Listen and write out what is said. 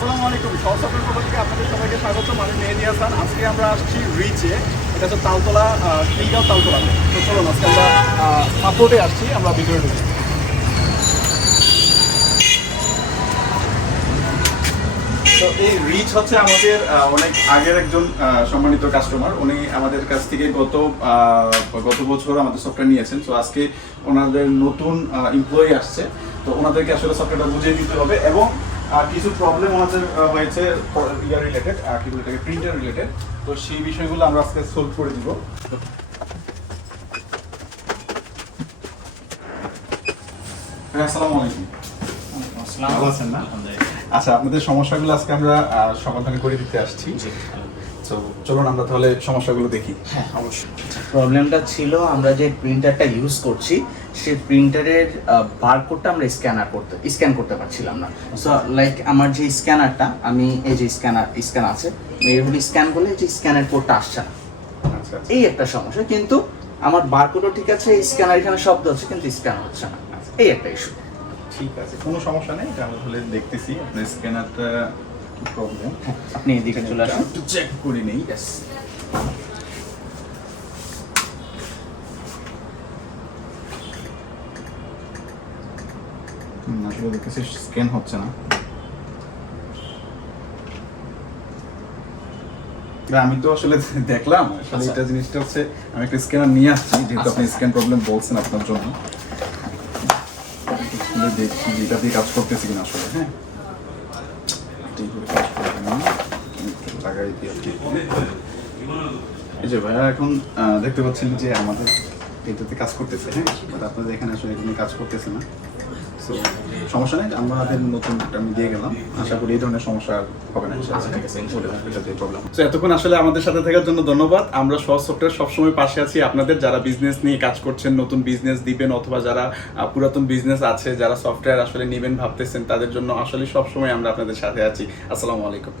আসসালামু আলাইকুম। থেকে আপনাদের সবাইকে আমি হাসান আজকে আমরা আসছি রিচে। এটা হচ্ছে তালতলা তো চলুন, আজকে আমরা সাপোর্টে আসছি, আমরা ভিতরে ঢুকি তো এই রিচ হচ্ছে আমাদের অনেক আগের একজন সম্মানিত কাস্টমার উনি আমাদের কাছ থেকে গত গত বছর আমাদের সফটওয়্যার নিয়েছেন। তো আজকে ওনাদের নতুন এমপ্লয়ি আসছে। তো ওনাদেরকে আসলে সফটওয়্যারটা বুঝিয়ে দিতে হবে এবং কিছু প্রবলেম আহ, হয়েছে ইয়ার রিলেটেড কি বলে প্রিন্টার রিলেটেড তো সেই বিষয়গুলো আমরা আজকে সলভ করে দিব। হ্যাঁ আসসালামু আলাইকুম। ভালো আছেন না? আচ্ছা আপনাদের সমস্যাগুলো আজকে আমরা সমাধান করে দিতে আসছি। তো চলুন আমরা তাহলে সমস্যাগুলো দেখি। হ্যাঁ অবশ্যই। প্রবলেমটা ছিল আমরা যে প্রিন্টারটা ইউজ করছি সেই প্রিন্টারের বারকোডটা আমরা স্ক্যানার করতে স্ক্যান করতে পারছিলাম না। সো লাইক আমার যে স্ক্যানারটা আমি এই যে স্ক্যানার স্ক্যান আছে এইভাবে স্ক্যান করলে যে স্ক্যানের কোডটা আসছে না। আচ্ছা আচ্ছা। এই একটা সমস্যা কিন্তু আমার বারকোডও ঠিক আছে স্ক্যানার এখানে শব্দ হচ্ছে কিন্তু স্ক্যান হচ্ছে না। এই একটা ইস্যু ঠিক আছে কোনো সমস্যা নেই এটা তাহলে দেখতেছি আপনার স্ক্যানারটা প্রবলেম আপনি এদিকে চলে আসুন। চেক করে নেই আসলে দেখতেছি স্ক্যান হচ্ছে না। আমি তো আসলে দেখলাম আসলে আচ্ছা। এটা জিনিসটা হচ্ছে আমি একটা স্ক্যানার নিয়ে আসছি যেহেতু আপনি স্ক্যান প্রবলেম বলছেন আপনার জন্য। দেখছি এটা দিয়ে কাজ করতেছি কিনা আসলে হ্যাঁ। লাগাই এই যে ভাইয়া এখন দেখতে পাচ্ছেন যে আমাদের এটাতে কাজ করতেছে হ্যাঁ। আপনাদের এখানে আসলে এখানে কাজ করতেছে না। সমস্যা নেই আমাদের নতুন আমি দিয়ে গেলাম। আশা করি এই ধরনের সমস্যা হবে না আচ্ছা, প্রবলেম তো এতক্ষণ আসলে আমাদের সাথে থাকার জন্য ধন্যবাদ। আমরা সহজ সফটওয়্যার সবসময় পাশে আছি। আপনাদের যারা বিজনেস নিয়ে কাজ করছেন নতুন বিজনেস দিবেন অথবা যারা পুরাতন বিজনেস আছে যারা সফটওয়্যার আসলে নেবেন ভাবতেছেন তাদের জন্য আসলে সবসময় আমরা আপনাদের সাথে আছি। আসসালামু আলাইকুম।